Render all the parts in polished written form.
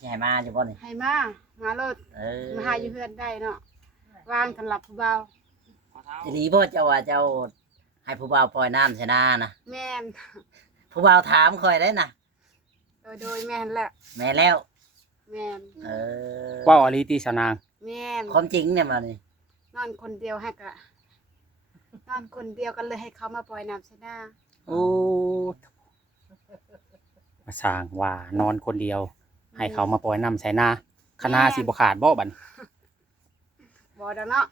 สิให้มาอยู่บ่นี่ให้มาโลดมาหาอยู่เพื่อนได้เนาะวางสำหรับผู้เบาอีหลีบ่เจ้าว่าเจ้าให้ผู้บ่าวปล่อยน้ำใส่นานะแม่นผู้บ่าวถามข่อยได้น่ะโดยแม่นแหละแม่แล้วแม่นว้าวอลีติสาวนางแม่นความจริงเนี่ยมานี่นอนคนเดียวให้กะนอนคนเดียวกันเลยให้เขามาปล่อยน้ำใส่นาโอ้มาสร้างว่านอนคนเดียวให้เขามาปล่อยน้ำใส่นาคณะสิบ่ขาดบ่บัดบ่ดอกเนาะ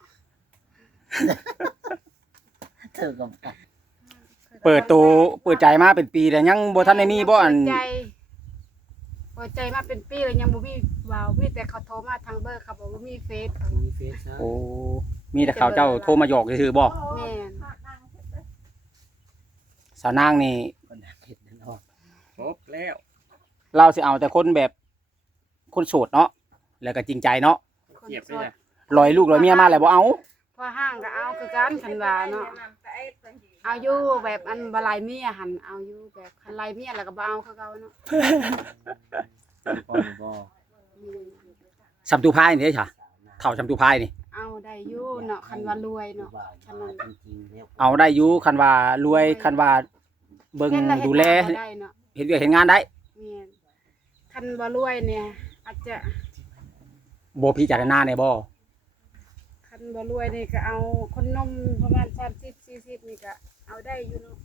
เธอก็เปิดใจมาเป็นปีแล้วยังบ่ทันได้มีบ่อันเปิดใจมาเป็นปีแล้วยังบ่มีว้าวมีแต่เขาโทรมาทางเบอร์เขาบอกว่ามีเฟซโอ้มีแต่เขาเจ้าโทรมาหยอกซื่อๆบ่แม่นสาวนางนี่คนเฮ็ดนั่นออกครบแล้วเราสิเอาแต่คนแบบคนโสดเนาะแล้วก็จริงใจเนาะเกียบไปจ้ะลอยลูกลอยเมียมาแล้วบ่เอาพอห้างก็เอาคือกันคันว่าเนาะเอาอยู่แบบอันบ่หลายเมียหั่นเอาอยู่แบบคันหลายเมียแล้วก็บ่เอาคือเก่าเนาะบ่สำตูพายนี่เด้จ้ะเฒ่าสำตูพายนี่เอาได้อยู่เนาะคันว่ารวยเนาะคันนั้นเอาได้อยู่คันว่ารวยคันว่าเบิ่งดูแลเฮ็ดเวียกเฮ็ดงานได้แม่นคันบ่รวยเนี่ยอาจจะบ่พิจารณาแน่บ่คันบ่รวยนี่ก็เอาคนนมประมาณ30-40นี่ก็เอาได้อยู่เนาะ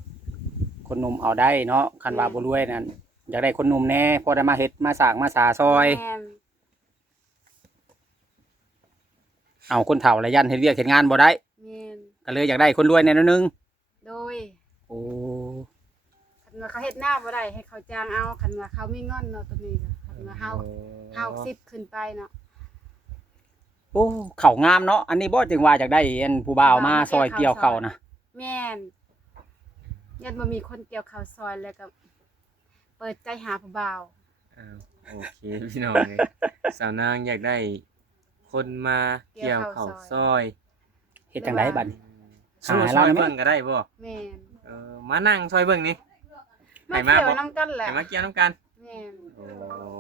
คนหนุ่มเอาได้เนาะคันว่าบ่รวยนั่นอยากได้คนหนุ่มแน่พอได้มาเฮ็ดมาสร้างมาสาซอยเอาคนเฒ่าระยันเฮ็ดเวียกเฮ็ดงานบ่ได้แม่นก็เลยอยากได้คนรวยแน่นอนนึงโดยโอ้คันว่าเขาเฮ็ดหน้าบ่ได้ให้เขาจ้างเอาคันว่าเขามีเงินเนาะตัวนี้ก็คันว่าเฮา10ขึ้นไปเนาะโอ้ข้าวงามเนาะอันนี้บ่จึงว่าอยากได้อันผู้บ่าวมาซอยเกี่ยวข้าวนะแม่นยันบ่มีคนเกี่ยวข้าวซอยแล้วก็เปิดใจหาผู้บ่าวโอเคพี่น้องเลยสาวนางอยากได้คนมาเกี่ยวข้าวซอยเฮ็ดจังได๋บัดนี้หาให้เราเบิ่งก็ได้บ่แม่นมานั่งซอยเบิ่งนี่ให้มาบ่นำกันแหละให้มาเกี่ยวนํกันแม่น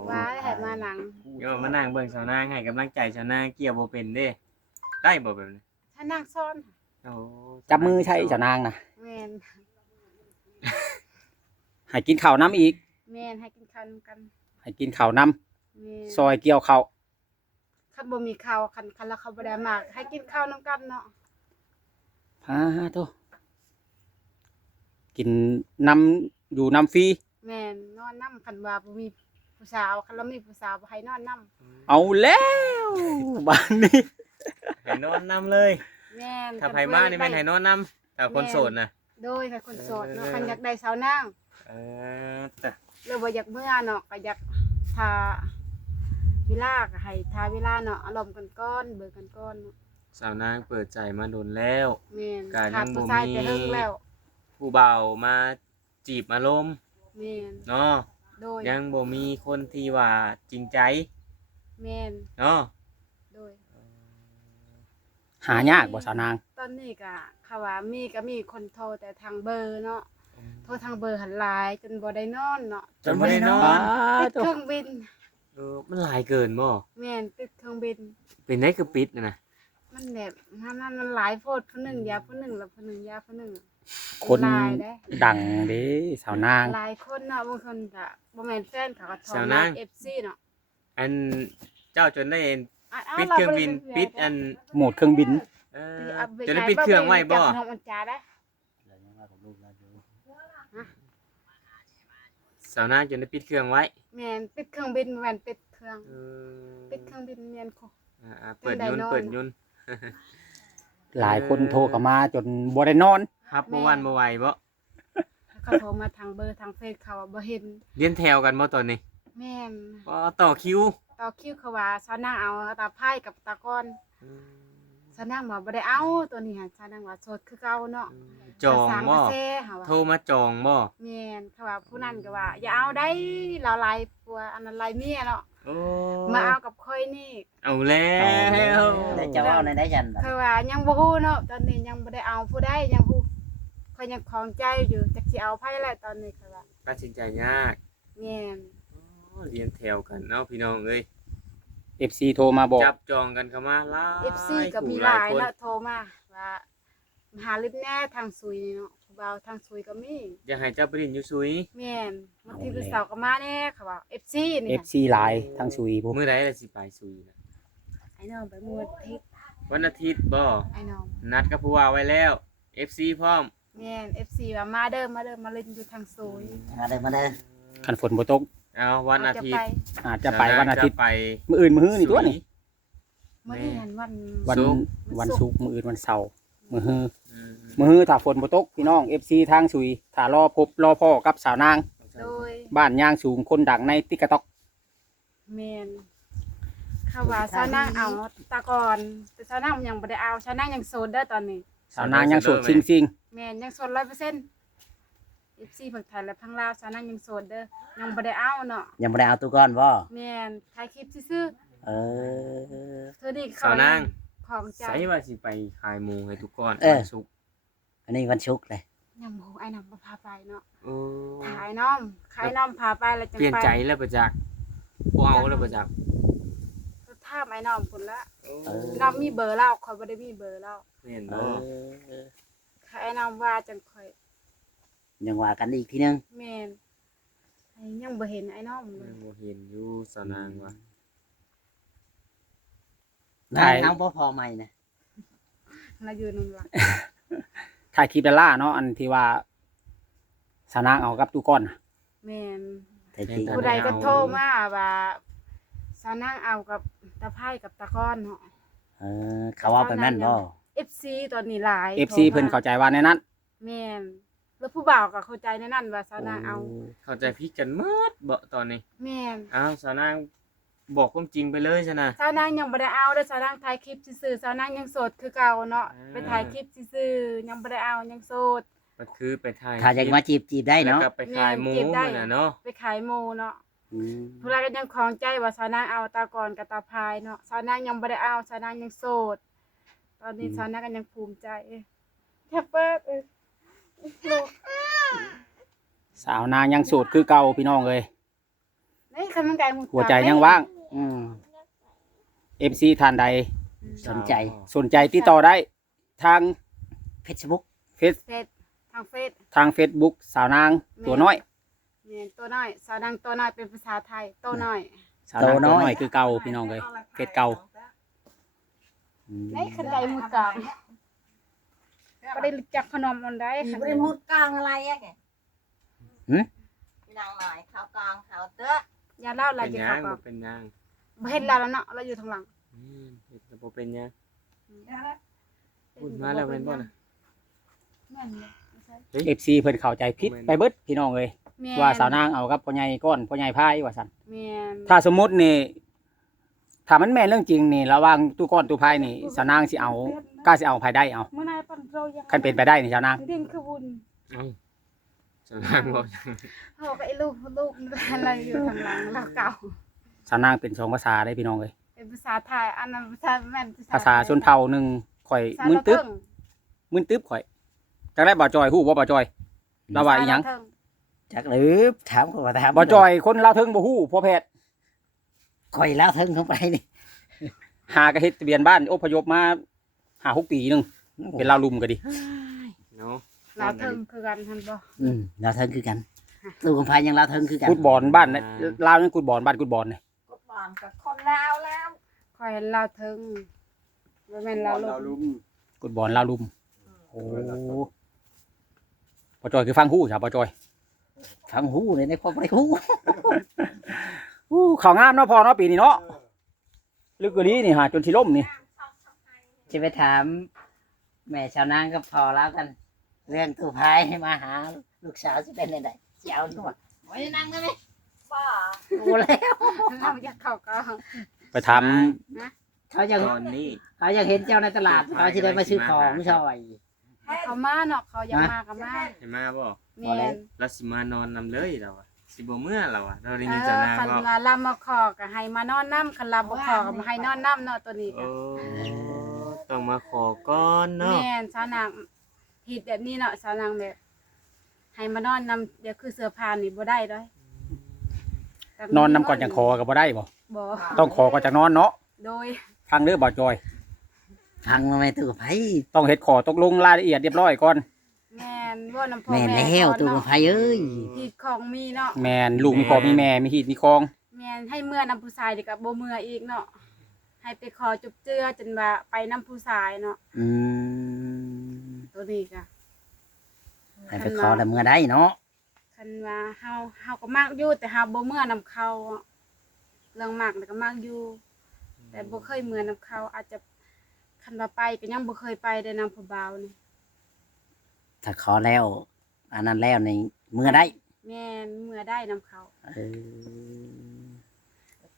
ว่าให้มานั่งมานั่งเบิ่งสาวนางให้กำลังใจสาวนางเกี่ยวบ่เป็นเด้ได้บ่แบบนี้ถ้านั่งซ้อนจับมือใช่เจ้านางน่ะแม่นให้กินข้าวน้ำอีกแม่นให้กินข้าวนำกันให้กินข้าวน้ำซอยเกี่ยวข้าวคันบ่มีข้าวคันละเขาบ่ได้มากให้กินข้าวนำกันเนาะโตกินน้ำอยู่น้ำฟรีแม่นนอนน้ำคันว่าบ่มีผู้สาวคันเรามีผู้สาวบ่ให้นอนน้ำเอาแล้วบ้านนี้ให้นอนน้ำเลยแม่นถ้าไผมานี่แม่นให้นอนน้ำถ้าคนโสดน่ะโดยถ้าคนโสดเนาะคันอยากได้สาวนางหรือว่าอยากเมื่อเนาะก็อยากทาเวลาก็ให้ทาเวลาเนาะอารมณ์กันก้อนเบิกกันก้อนสาวนางเปิดใจมาโดนแล้วแม่นก็ยังบ่มีผู้บ่าวมาจีบมาล้มแม่นเนาะยังบ่มีคนที่ว่าจริงใจแม่นเนาะโดยหายากบ่สาวนางตอนนี้ก็เขาว่ามีคนโทรแต่ทางเบอร์เนาะโทรทางเบอร์หันหลายจนบ่ได้นอนเนาะจนบ่ได้นอนติดเครื่องบินมันหลายเกินบ่แม่นติดเครื่องบินเป็นได้คือปิดน่ะมันแบบมันหลายโพดผู้นึงยาผู้นึงแล้วผู้นึงยาผู้นึงคนดังเด้สาวนางหลายคนเนาะบางคนก็บ่แม่นแฟนเขาก็โทรมา FC เนาะอันเจ้าจนได้ปิดเครื่องบินปิดอันโหมดเครื่องบินจนได้ปิดเครื่องไว้บ่สาวนางจนได้ปิดเครื่องไว้แม่นปิดเครื่องบินแม่นปิดเครื่องบินแม่นเปิดยุ่นหลายคนโทรเข้ามาจนบ่ได้นอนครับบ่วันบ่ไหวบ่เขาโทรมาทางเบอร์ทางเฟซเขาบ่เห็นเรียนแถวกันบ่ตอนนี้แม่นบ่ต่อคิวเขาว่าสาวนางเอาตาไพ่กับตาก้อนสาวนางบ่ได้เอาตัวนี้สาวนางว่าโสดคือเก่าเนาะจองบ่โทรมาจองบ่แม่นเขาว่าผู้นั้นก็ว่าอย่าเอาได้เราหลายผัวอันนั้นหลายเมียเนาะมาเอากับค่อยนี่เอาแล้วได้จะเอาได้ยันเขาว่ายังบ่ฮู้เนาะตอนนี้ยังบ่ได้เอาผู้ใดยังฮู้ค่อยยังคล้องใจอยู่จักสิเอาไผแหละตอนนี้เขาว่าตัดสินใจยากแม่น เรียนแถวกันเนาะพี่น้องเอ้ย FC โทรมาบอก จับจองกันเข้ามาหลาย FC ก็มีหลายแล้วโทรมาว่าหาลิบแน่ทางซุยเนาะผู้บ่าวทางซุยก็มี อยากให้เจ้าไปเรียนอยู่ซุย แม่นบางทีผู้สาวก็มาแน่เขาว่า FC นี่ FC หลายทั้งซุยพวก มื้อใดล่ะสิไปซุยน่ะ ไอ้น้องไปมื้ออาทิตย์ วันอาทิตย์บ่ ไอ้น้อง นัดกับผู้ว่าไว้แล้ว FC พร้อม แม่น FC ว่ามาเด้อมาเล่นอยู่ทางซุย มาเด้อมาเด้อ คันฝนบ่ตก เอาวันอาทิตย์ อาจจะไปวันอาทิตย์ จะไป มื้ออื่นมื้อนี่ตัวนี่ มื้อนี้หันวัน วัน ศุกร์ วันศุกร์มื้ออื่นวันเสาร์มื้อฮือ อืม มื้อฮือถ้าฝนบ่ตกพี่น้อง FC ทางซุยถ้ารอพบรอพ่อกับสาวนาง โดย บ้านย่างสูงคนดังใน TikTok แม่นเขาว่าสาวนางเอาแตะก่อนแต่สาวนางยังบ่ได้เอาสาวนางยังโสดเด้อตอนนี้ สาวนางยังโสดซิง แม่นยังโสด 100% FC เพิ่นไทยและพังลาวสาวนางยังโสดเด้อยังบ่ได้เอาเนาะ ยังบ่ได้เอาตู้ก้อนบ่ แม่นถ่ายคลิปซื่อ เออ ๆเธอนี่ สาวนาง ของใจ ใส่ว่าสิไปขายหมูให้ทุกคน เออ วันศุกร์ อันนี้วันศุกร์เลย ยังบ่ไอ้น้องบ่พาไปเนาะ โอ้ ถ่ายน้องขายน้องพาไปแล้วจัง เปลี่ยน ไป ใจแล้วประจักษ์บ่เอาแล้วประจักษ์ ถามไอ้น้องพุ่นละ โอ้ น้องมีเบอร์แล้วข่อยบ่ได้มีเบอร์แล้ว เห็น เอ บ่ อ ถ้าไอ้น้องว่าจังค่อย ยังว่ากันอีกทีนึง แม่นไอ้ยังบ่เห็นไอ้น้องเลย บ่เห็นอยู่สาวนางว่า นายเอาบ่พอใหม่นะ เราอยู่นั่นล่ะ ๆถ่ายคลิปดาราเนาะอันที่ว่าสาวนางเอากับตู้ก้อนน่ะ แม่น แต่จริง ผู้ใดก็โทรมาว่าสาวนางเอากับตาไผ่กับตาก้อนเนาะ เออเขาว่าแบบนั้นบ่ FC ตอนนี้หลาย FC เพิ่นเข้าใจว่าในนั้น แม่นแล้วผู้บ่าวก็เข้าใจในนั้นว่าสาวนางเอา เข้าใจผิดกันหมดบ่ตอนนี้ แม่น อ้าวสาวนางบอกความจริงไปเลยใช่นะ สาวนางยังบ่ได้เอาเด้อสาวนางถ่ายคลิปซื่อๆสาวนางยังโสดคือเก่าเนาะ อ่า ไปถ่ายคลิปซื่อๆยังบ่ได้เอายังโสด ก็คือไปถ่าย ถ้าอยากมาจีบได้ แล้ว เนาะ ก็ไปขายหมู แม่นจีบได้ นั่นน่ะเนาะ ไปขายหมูเนาะ อืม ผู้ใดก็ยังคลองใจว่าสาวนางเอาตาก่อนกับตาพายเนาะสาวนางยังบ่ได้เอาสาวนางยังโสด ตอนนี้สาวนางก็ยังภูมิใจแค่เปิดลูก สาวนางยังโสดคือเก่าพี่น้องเอ้ย นี่คันมันไก่หมู หัวใจยังว่าง อืม FC ท่านใด สนใจ สนใจติดต่อได้ทาง Facebook เฟซ เฟซทางเฟซ ทาง Facebook สาวนางตัวน้อย เนี่ยตัวน้อยสาวนางตัวน้อยเป็นภาษาไทยตัวน้อย สาวนางตัวน้อยคือเก่าพี่น้องเอ้ยเฟซเก่า อืม นี่คันไก่หมูกลางบ่ได้รู้จักขนมอันใด มี คัน บริมุดกลางอะไรอะแก หึ พี่นางหน่อยข้าวกลางข้าวเตื้อ อย่าเล่าอะไร เป็น จะ หยั เขา ง ก็ บ่เป็นหยัง บ่เห็นเราแล้วเนาะเราอยู่ทางหลัง เฮ็ดแล้วบ่เป็นหยังพูดมาแล้วแม่นบ่น่ะ แม่นเลยไม่ใช่ FC เพิ่นเข้าใจผิดไปเบิดพี่น้องเอ้ย แม่น ว่าสาวนางเอากับพ่อใหญ่ก้อนพ่อใหญ่พายว่าซั่น แม่น ถ้าสมมุตินี่ถ้ามันแม่นเรื่องจริงนี่ระหว่างตู้ก้อนตู้พายนี่สาวนางสิเอากล้าสิเอาภายได้เอา เมื่อนายปั่นเรายัง คันเป็นไปได้นี่สาวนาง ดินคือบุญ เอ้าสาวนางบอกหยัง เขาก็ไอ้ลูกอะไรอยู่ทางหลังเราเก่า สาวนางเป็นสองภาษาได้พี่น้องเอ้ย เป็นภาษาไทยอันนั้นภาษาแม่น ภาษาชนเผ่าหนึงข่อยมึนตึ๊บข่อยจักได้บ่จอยฮู้บ่บ่จอยเราว่าอีหยัง จักหรือถามเขาว่าถาม บ่จอยคนลาวเทิงบ่ฮู้พ่อแพทย์ ข่อยแล้วถึงเข้าไปนี่ หากระเฮ็ดทะเบียนบ้านอพยพมา5-6 ปีนึงเป็นลาวลุมก็ดิ เนาะ เราเทิงคือกันทันบ่ อืมเราถึงคือกันตู้กำพายยังเราถึงคือกัน กุดบอลบ้านน่ะลาวนั่นกุดบอลบ้านกุดบอลนี่ กดบานกับคนลาวแล้ว คอยเราเทิงบ่แม่นเราลูก กุดบอลลาวลุมโอ้บ่จอยคือฟังฮู้จ้ะบ่จอย ฟังหูเลยในพอไปหู ข้าวงามเนาะพอเนาะปีนี้เนาะลึกกว่านี้นี่หาจนสิล่มนี่ จะไปถามแม่ชาวนางกับพ่อแล้วกัน เรื่องตู้พายให้มาหาลูกสาวจะเป็นยังไงเจ้าดีกว่า ไว้นั่งได้ไหมป้า ดูแล้ว เราอยากเข้าก็ ไปถาม เขายัง ตอนนี้ เขายังเห็นเจ้าในตลาดเขาจะได้มาซื้อของซอย เขามาเนาะเขาอยากมาก็มา เห็นมาบ่ แม่น เราสิมานอนนำเลยเราอะสิบ่เมื่อเราอะเราได้ยินสาวนาง คัน บอก ว่าเรามาขอก็ให้มานอนน้ำคันเราบ่ขอก็บ่ให้นอนน้ำเนาะตัวนี้ โอ้ ก็ ต้องมาขอก่อนเนาะ แม่นสาวนางผิดแบบนี้เนาะสาวนางแบบให้มานอนนำเดี๋ยวคือเสื้อผ้านี่บ่ได้ด้วย นอนนํก่อนจังขอก็บ่ได้บ่ บ่ ต้องขอก่อนจังนอนเนาะ โดย ฟังเด้อบ่จอย พังมาไหมตู้กับไผ ต้องเฮ็ดขอตกลงรายละเอียดเรียบร้อยก่อน แม่นว่าน้ำพ่อ แม่น แม่ แล้ว ก่อน ตู้กับ เนาะ ไผเอ้ย ที่ของมีเนาะ แม่นลูกมีพ่อมีแม่มีฮีดมีคอง แม่นให้เมื่อนำผู้ชายเดี๋ยวก็บ่เมื่ออีกเนาะให้ไปขอจุบเจือจนว่าไปนำผู้ชายเนาะ อืม ตัวนี้ก็ ให้ไปขอแล้วเมื่อได้เนาะ คันว่าเฮาก็มักอยู่แต่เฮาบ่เมื่อนำเขาอะเรื่องมักแล้วก็มักอยู่ แต่บ่เคยเมื่อนำเขาอาจจะคันว่าไปก็ยังบ่เคยไปได้นำผู้บ่าวนี่ ถ้าขอแล้ว อันนั้นแล้วในเมื่อได้ แม่นเมื่อได้นำเขา เออ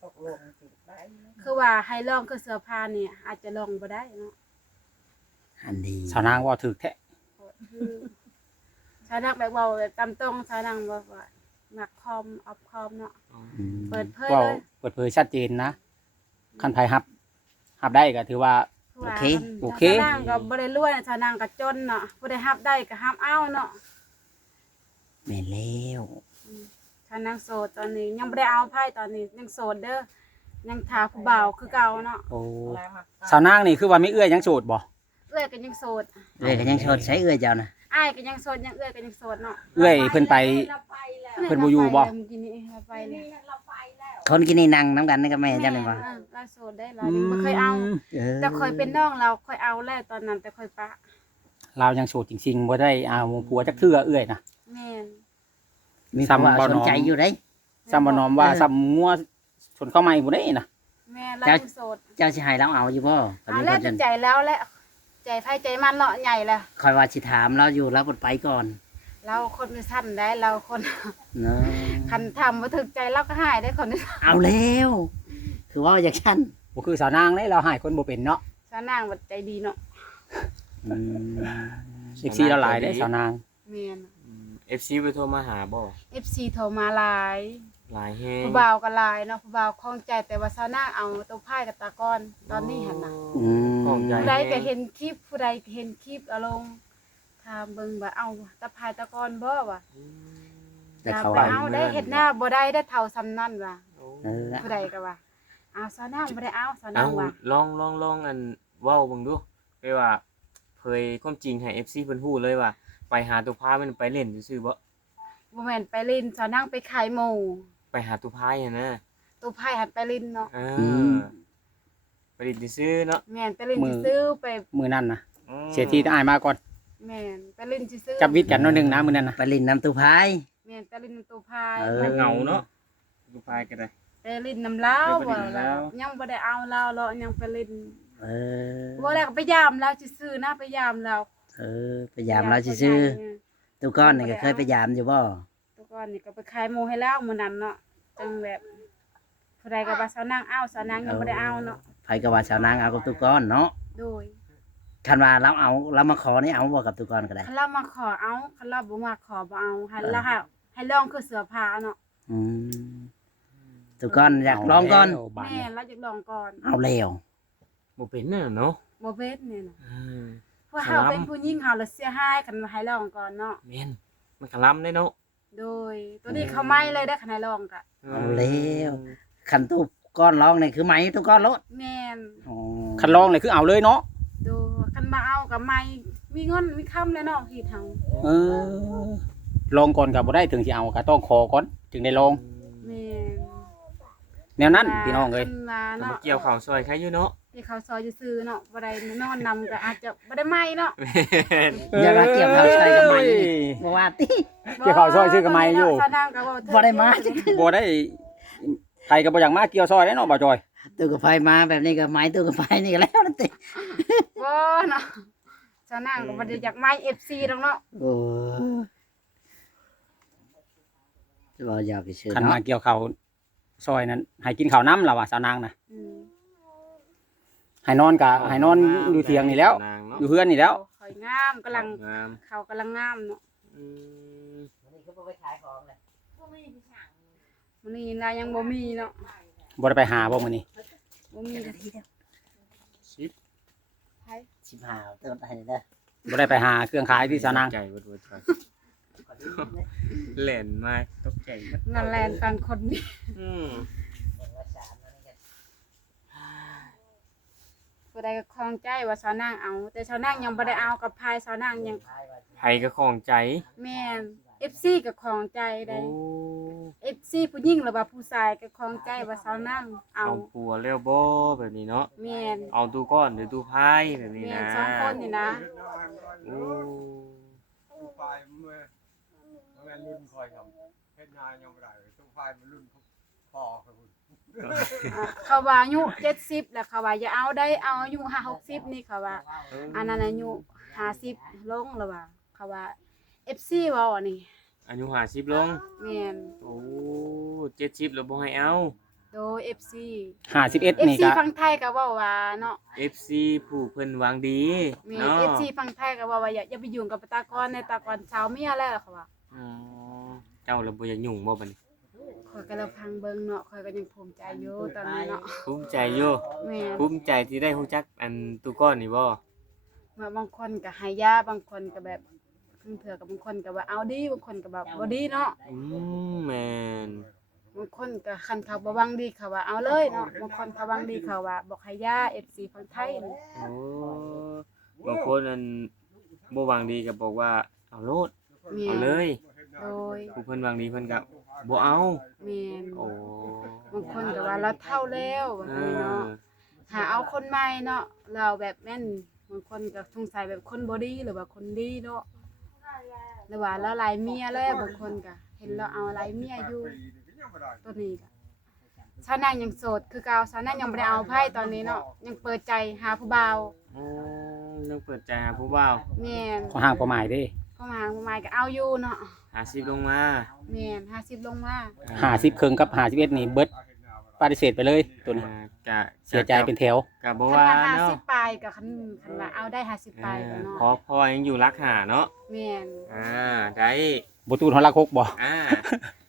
ตกลงสิได้ คือว่าให้ลองคือเสื้อผ้านี่อาจจะลองบ่ได้เนาะ อันดี สาวนางว่าถูกแท้ คือชาวนักแบบเว้าตามตรงชาวนักบอกว่ามักคอมออฟคอมเนาะ อืม เปิดเผย เว้า เลย เปิดเผยชัดเจนนะคันไผรับได้ก็ถือว่า ว่า โอเค ชาวนางก็บ่ได้รวยชาวนางก็จนเนาะผู้ใดรับได้ก็รับเอาเนาะ แม่นแล้ว ชาวนางโสดตอนนี้ยังบ่ได้เอาไผตอนนี้ยังโสดเด้อยังทาผู้บ่าวคือเก่าเนาะ โอ้ แล้วมา สาวนางนี่คือว่าไม่เอื้อยยังโสดบ่ เอื้อยก็ยังโสด เอ้ยก็ยังโชดใช้เอ้ยเจ้านะ อ้ายก็ยังโสดยังเอื้อยก็ยังโสดเนาะ เอื้อยเพิ่นไป เราไปแล้ว เพิ่นบ่อยู่บ่ เมื่อกี้นี้เราไป นี่ แล้ว เราไปแล้ว คนกินนี่นั่งน้ำกันนี่ก็แม่เจ้านี่บ่ เราโสดได้เรายังบ่เคยเอา เออ แต่ค่อยเป็นน้องเราค่อยเอาแล้วตอนนั้นแต่ค่อยปะ เรายังโสดจริงๆบ่ได้เอาผัวจักเทื่อเอื้อยนะ แม่น มี ซ้ำ ความ บ่ สน น้อง ใจอยู่ได้ ซ้ำบ่นอมว่า เออ ซ้ำงัวชนเข้าใหม่บ่ได้นะ แม่เรายังโสด เจ้าสิให้เราเอาอยู่บ่ตอน เอา นี้ แล้ว คนจ จะ น ใจแล้วแหละใจไผใจมันเนาะใหญ่แล้ว คอยว่าสิถามเราอยู่แล้วบ่ไปก่อน เราคนไม่สั้นได้เราคน เนาะ คันทำมาถึกใจเราก็หายได้คนนี้ เอาแล้วคือว่าอย่างฉัน บ่คือสาวนางเลยเราหายคนบ่เป็นเนาะ สาวนางบัดใจดีเนาะ อืม เซ็กซี่เราหลายได้สาวนาง แม่น FC ไปโทรมาหาบ่ FC โทรมาหลาย หลายแฮง ผู้บ่าวก็หลายเนาะผู้บ่าวคล่องใจแต่ว่าสาวนางเอาตัวพายกับตาก้อนตอนนี้หั่นน่ะ อืม ของใจ ผู้ใดก็เห็นคลิปผู้ใดก็เห็นคลิปเอาลงถามเบิ่งว่าเอาตาพายตาก้อนบ่วะ แต่ อย่า เขา ไป ว่า เอาได้เฮ็ดหน้าบ่ได้ได้เท่าซำนั่นว่ะ เออ ผู้ใดก็ว่าเอาสาวนางบ่ได้เอาสาวนา เอา งว่า ลองอันเว้าเบิ่งดูไปว่าเผยความจริงให้ FC เพิ่นฮู้เลยว่า ไปหาตัวพายมันไปเล่นซื่อๆบ่ บ่แม่นไปลินสาวนางไปขายหมู ไปหาตัวพายอะนะ ตัวพายหันไปลินเนาะ เออไปเล่นซื่อๆเนาะ แม่นไปลินซื้อๆไป มื้อนั้นนะเสียทีอ้ายมาก่อน แม่นไปลินซื้อๆ จับวิทย์กันหน้อยหนึงนะมื้อนั้นนะ ไปลินน้ำตู้พาย แม่นไปลินตัวพาย เออ เหงาเนาะตัวพายก็ได้ ไปลินน้ำเหล้า ไปลินน้ำเหล้า ยังบ่ได้เอาเหล้าเลาะยังไปลิน เออ บ่แล้วก็ไปยามเราซื่อๆนะไปยามเรา เออไปยามเราซื่อๆตู้ก้อนนี่ก็เคยไปยามอยู่บ่ ตัวก่อนนี่ก็ไปขายหมูให้แล้วมื้อนั้นเนาะจังแบบผู้ใดก็ว่าสาวนางเอาสาวนางยังบ่ได้เอาเนาะ ไผก็ว่าชาวนางเอากับตู้ก้อนเนาะ โดย คันว่าเราเอาเรามาขอนี่เอาบ่กับตู้ก้อนก็ได้ คันเรามาขอเอาคันเราบ่มาขอบ่เอาให้เราให้ลองคือเสื้อผ้าเนาะ อืมตู้ก้อนอยากลองก่อน เาบาด แม่ นี้ เราจะลองก่อน เอาแล้ว บ่เป็นน่ะเนาะ บ่เบ็ดนี่นะ อืม เพราะเฮาเป็นผู้หญิงเฮาละเสียหายกันให้ลองก่อนเนาะ แม่นมันก็ล้ำได้เนาะ โดยตัวนี้เขาไม่เลยได้คันให้ลองกะ เอาแล้วคันตู้ก้อนร้องนี่คือไหมตู้ก้อนรถ แม่น อ๋อ คันลองเลยคือเอาเลยเนาะ ดูคันมาเอากับไม่มีเงินมีคำแล้วเนาะเฮ็ดเฮา เออลองก่อนก็บ่ได้ถึงสิเอาก็ต้องขอก่อนจึงได้ลอง แม่น แนวนั้นพี่น้องเอ้ย คันมา ก็มา เนาะ เกี่ยวข้าวซอยใครอยู่เนาะ ที่เขาซอยซื่อๆเนาะบ่ได้นอนนำก็อาจจะบ่ได้ไหม้เนาะ อย่ามาเกี่ยวข้าวใส่กับไม้นี่บ่ว่าติ เกี่ยวข้าวซอยซื่อกับไม้อยู่ สาวนางก็เว้าเถิ บ่ได้มา บ่ได้ใครก็บ่อยากมาเกี่ยวซอยได้เนาะบ่าวจอย ตู้กับไฟมาแบบนี้ก็ไม้ตู้กับไฟนี่ก็แล้วนั่นติ บ่เนาะสาวนางก็บ่ได้อยากไหม้ FC ดอกเนาะ โอ้บ่อยากไปซื้อ คันมา เนาะ เกี่ยวข้าวซอยนั้นให้กินข้าวน้ำล่ะว่าสาวนางน่ะ อืม ให้นอนก็ให้นอนอยู่เตียงนี่แล้ว นางเนาะ อยู่เฮือนนี่แล้ว ข่อยงามกำลัง งาม เขากำลังงามเนาะ อืม นี่ก็บ่ไปขายของเลย มื้อนี้นายังบ่มีเนาะ บ่ได้ไปหาบ่มื้อนี้ บ่มี สิบ ไผ 15ต้นให้เด้อ บ่ได้ไปหาเครื่องขายที่สาวนาง ใจเบิดๆก่อน ก็ แล่นมาตกใจหมด นั่นแลนปันคนนี้ อืม ผู้ใดก็คลองใจว่าสาวนางเอา แต่สาวนางยังบ่ได้เอากับพายสาวนางยัง ไผก็ของใจ แม่น FC ก็คลองใจ โอ้ ได้ FC ผู้หญิงหรือว่าผู้ชายก็คลองใจว่าสาวนางเอา เอาปัวแล้วบ่แบบนี้เนาะ แม่น เอาตู้ก้อนหรือตู้พายแบบนี้ แม่ นะ นสองคนนี่นะ โอ้ ตู้ไฟเมื่อรุ่นคอยทำเฮ็ดงานยังบ่ได้ตู้ไฟมันรุ่นพ่อครับคุณ เขาว่าอายุ70แล้วเขาว่าอย่าเอาได้เอาอายุ50 นี่เขาว่า อันนั้นอายุ50ลงแล้วว่าเขาว่า FC เว้าอันนี้ อายุ50ลง แม่น โอ้70แล้วบ่ให้เอา โดย FC 51นี่ FC ก็ ฝั่งไทยก็เว้าว่าเนาะ FC ผู้เพิ่นหวังดี แม่ เนาะ FC ฝั่งไทยก็เว้าว่าอย่าไปยุ่งกับตากรในตากรชาวเมียแล้วเขาว่า อ๋อเจ้าแล้วบ่อยากยุ่งบ่บัดนี้ ข้อยก็เลยพังเบิ่งเนาะข้อยก็ยังภูมิใจอยู่ตอนนี้เนาะ ภูมิใจอยู่ แม่น ภูมิใจที่ได้ฮู้จักอันตู้ก้อนนี่บ่ ว่าบางคนก็ให้ยาบางคนก็แบบเถื่อกับบางคนก็ว่าเอาดีบางคนก็แบบบ่ดีเนาะ แม่น บางคนก็คันเขาบ่หวังดีเขาว่าเอาเลยเนาะบางคนเขาหวังดีเขาว่าบอกให้ยา FC ฝั่งไทยนี่ โอ้บางคนอันบ่หวังดีก็บอกว่าเอาโลด แม่ เอา น เลย โดย ผู้เพิ่นหวังดีเพิ่นก็บ่เอา แม่น โอ้ บางคนก็ว่าเราเฒ่าแล้วว่า เอ งี้ อ เนาะหาเอาคนใหม่เนาะเราแบบแม่นบางคนก็สงสัยแบบคนบ่ดีหรือว่าคนดีเนาะหรือว่าเราหลายเมียแล้วบางคนก็เห็นเราเอาหลายเมียอยู่ตัวนี้ก็ชาวนางยังโสดคือเก่าชาวนางยังบ่ได้เอาไพ่ตอนนี้เนาะยังเปิดใจหาผู้บ่าว โอ้ยังเปิดใจหาผู้บ่าว แม่น ขอห่างประหมายเด้ เข้ามาผู้ใหม่ก็เอาอยู่เนาะ 50ลงมา แม่น50ลงมา 50ครึ่งกับ51นี่เบิดปฏิเสธไปเลยตัวนี้ ก็ เสียใจเป็นแถว ก็บ่ คัน ว่า ว่า เนาะ 50ปลายก็คันว่าเอาได้50ปลายก็เนาะ เพราะว่ายังอยู่รักหาเนาะ แม่น ได้ บ่ตูนฮอดลัก6บ่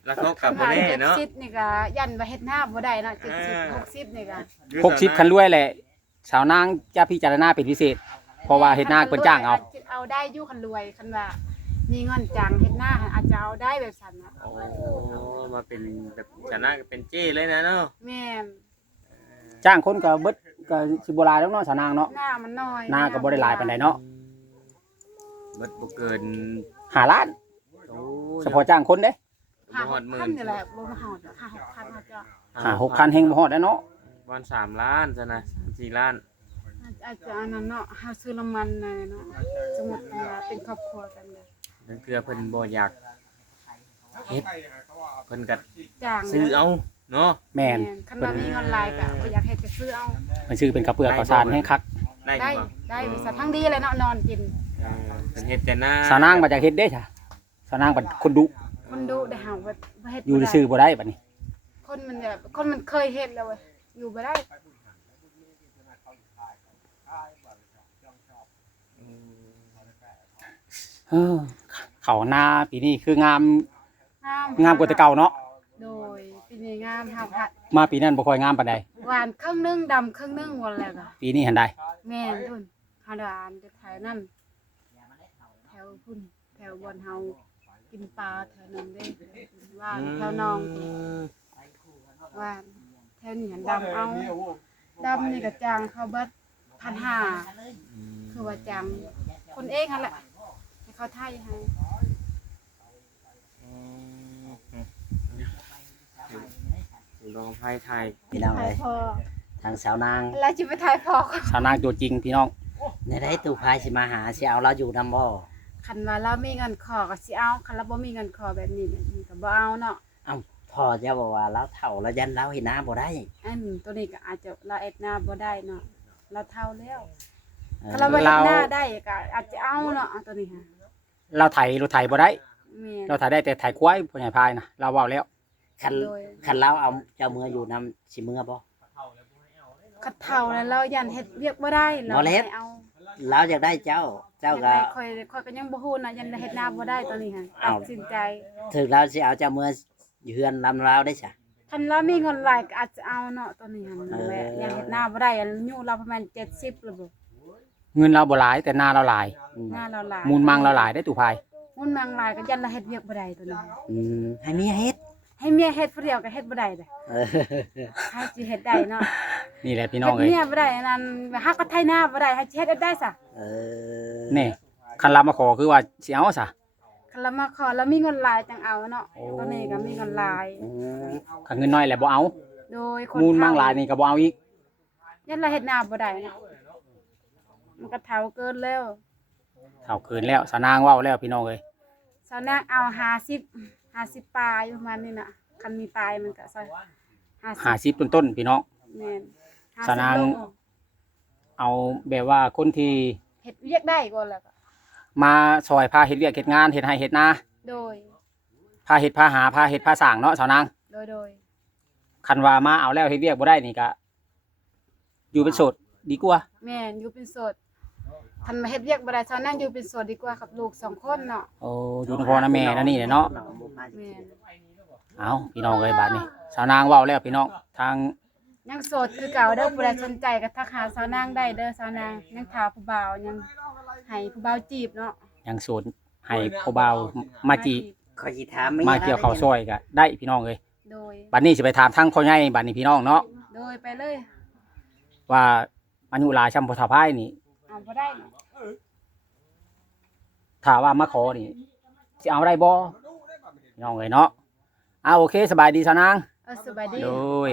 แล้วเขากั คั บ น บ่ ว่า ได้เนาะ 70นี่ก็ยันว่าเฮ็ดหน้าบ่ได้เนาะ70 60นี่ก็ 60คันรวยแหละสาวนางจะพิจารณาเป็นพิเศษ เพราะว่าเฮ็ดนาเพิ่นจ้างเอา เอาได้อยู่คันรวยคันว่ามีเงินจ้างเฮ็ดหน้าอาจจะเอาได้แบบซั่นน่ะ โอ้มาเป็นแบบชนะเป็นเจ้เลยนะเนาะ แม่น จ้างคนก็เบิดก็สิบ่หลายแล้วเนาะสาวนางเนาะ หน้ามันน้อย หน้าก็บ่ได้หลายปานใดเนาะ เบิดบ่เกิน 5ล้าน โอ้ เฉพาะจ้างคนเด้ ห้า บ่ฮ ห อก ดหมื่ พั น นนี่แหละบ่มาฮอด5-6,000อาจจะ 5-6คันแฮงบ่ฮอดแล้วเนาะ วัน3ล้านซะนะ4ล้าน อาจจะอันนั้นเนาะเฮาซื้อน้ำมันน่ะเนาะสมมุติว่าเป็นครอบครัวกันเนี่ย นั่นคือเพิ่นบ่อยากเฮ็ดเพิ่นก็ จ้าง ซื้อเอาเนาะ แม่น คันว่ามีเงินหลายก็บ่อยากเฮ็ดก็ซื้อเอา มันชื่อเป็นกระเปือกกระสานแฮงคัก ได้ ได้ บ่ ได้บริษัททั้งดีเลยเนาะนอนกิน เพิ่นเฮ็ดแต่หน้า สาวนางมาจากเฮ็ดเด้จ้ะสาวนางเป็นคนดุ คนดูได้เฮาบ่เฮ็ด อยู่ บ่ได้ ซื่อๆบ่ได้บัดนี้ คนมันแบบคนมันเคยเฮ็ดแล้วเว้ยอยู่บ่ได้ เออเขาหน้าปีนี้คืองาม งาม กว่าแต่เก่าเนาะ โดยปีนี้งามเฮาผัด มาปีนั้นบ่ค่อยงามปานใด หวานครึ่งหนึงดำครึ่งหนึงหมดแล้วก็ ปีนี้หันได้ แม่นพุ่นเฮาดานจะถ่ายนั่นแถวพุ่นแถวบอนเฮากินปลาแถวนั้นเด้ว่านแถวหนองพุ่นว่านแถวนี้หันดำเอาดำนี่ก็จางเขาเบิด1,500คือว่าจางคนเองหั่นแหละให้เขาไทยให้ ลองไพ่ไทย พี่น้อง ไท เลย ย พอ ทางสาวนาง แล้วสิไปถ่ายพอ สาวนางตัวจริงพี่น้อง ในได้ตู้พายสิมาหาสิเอาเราอยู่นำบ่ คันว่าเรามีเงินขอก็สิเอาคันเราบ่มีเงินขอแบบนี้เนี่ยก็บ่เอาเนาะ พ่อจะบอกว่าเราเฒ่าแล้วยันเราเห็นหน้าบ่ได้ อันตัวนี้ก็อาจจะเราเอ็ดหน้าบ่ได้เนาะเราเฒ่าแล้ว เออ ถ้าเราบ่เอ็ดหน้าได้ก็อาจจะเอาเนาะตัวนี้ค่ะ เราไถรถไถบ่ได้ แม่น เราไถได้แต่ไถควายพ่อใหญ่พายนะเราเว้าแล้ว คัน โดย คันเราเอาเจ้าเมืออยู่นำสิเมือบ่ คันเฒ่าแล้วเรายันเฮ็ดเวียกบ่ได้เรา บ่เฮ็ด ไม่เอา เราอยากได้เจ้าอยาก ก็ ได้ค่อยก็ยังบ่ฮู้นะยันเฮ็ดหน้าบ่ได้ตัวนี้ค่ะตัดสินใจ ถึงเราสิเอาเจ้าเมืออยู่เฮือนลำเราได้ซะ คันเรามีเงินหลายก็อาจจะเอาเนาะตัวนี้ค่ะนั่นแหละ เออ ยันเฮ็ดหน้าบ่ได้อายุเราประมาณ70แล้วบ่ เงินเราบ่หลายแต่นาเราหลาย อืม หน้าเราหลาย มูลมังเราหลายได้ตู่พาย มุ่นมังหลายก็ยันละเฮ็ดเวียกบ่ได้ตัวนี้ ให้เมียเฮ็ด ให้เมียเฮ็ดผู้เดียวก็เฮ็ดบ่ได้เด้ เออ ให้สิเฮ็ดได้เนาะ นี่แหละพี่น้อ เฮ็ งเอ้ย ดเมียบ่ได้อันนั้นฮักก็ไถนาบ่ได้ให้สิเฮ็ดได้ซะ เออ นี่คันรับมาขอคือว่าสิเอาซะ คันละมาขอแล้วมีเงินหลายจังเอาเนาะ โอ้ ตอนนี้ก็มีเงินหลาย อืม คันเงินน้อยแหละบ่เอา โดยคน มูลมั่งหลายนี่ก็บ่เอาอีก ยันละเฮ็ดนาบ่ได้เนาะมันก็เฒ่าเกินแล้ว เท่าคืนแล้วสานางเว้าแล้วพี่น้องเอ้ย สาวนางเอา50ปลายประมาณนี้น่ะคันมีปลายมันก็ซะ50 50ต้นๆพี่น้อง แม่น สาวนาง 50โล เอาแบบว่าคนที่ เฮ็ดเวียกได้ก่อนแล้วก็ มาซอยพาเฮ็ดเวียกเฮ็ดงานเฮ็ดให้เฮ็ดนา โดย พาเฮ็ดพาหาพาเฮ็ดพาสร้างเนาะสาวนาง โดย คันว่ามาเอาแล้วเฮ็ดเวียกบ่ได้นี่ก็อยู่เป็นโสดดีกว่า แม่นอยู่เป็นโสดคันมาเฮ็ดเวียกบ่ได้สาวนางอยู่เป็นโสดดีกว่ากับลูก2คนเนาะ โอ้อยู่นครนะแม่นะนี่แหละเนาะ แม่น เอาพี่น้องเอ้ยบัดนี้สาวนางเว้าแล้วพี่น้องทาง ยังโสดคือเก่าเด้อผู้ใดสนใจก็ทักหาสาวนางได้เด้อสาวนางยังถาผู้บ่าวยังให้ผู้บ่าวจีบเนาะ ยังโสดให้ผู้บ่าวมาจี ขอสิถามเมีย มาเกี่ยวข้าวซอยก็ได้พี่น้องเอ้ย โดย บัดนี้สิไปถามทางพ่อใหญ่บัดนี้พี่น้องเนาะ โดยไปเลย ว่าอายุหลายชำบ่เฒ่าพายนี่ เอาบ่ได้เนาะ ถ้าว่ามาขอนี่สิเอาได้บ่พี่น้องเอ้ยเนาะโอเคสบายดีสาวนาง สบายดี โดย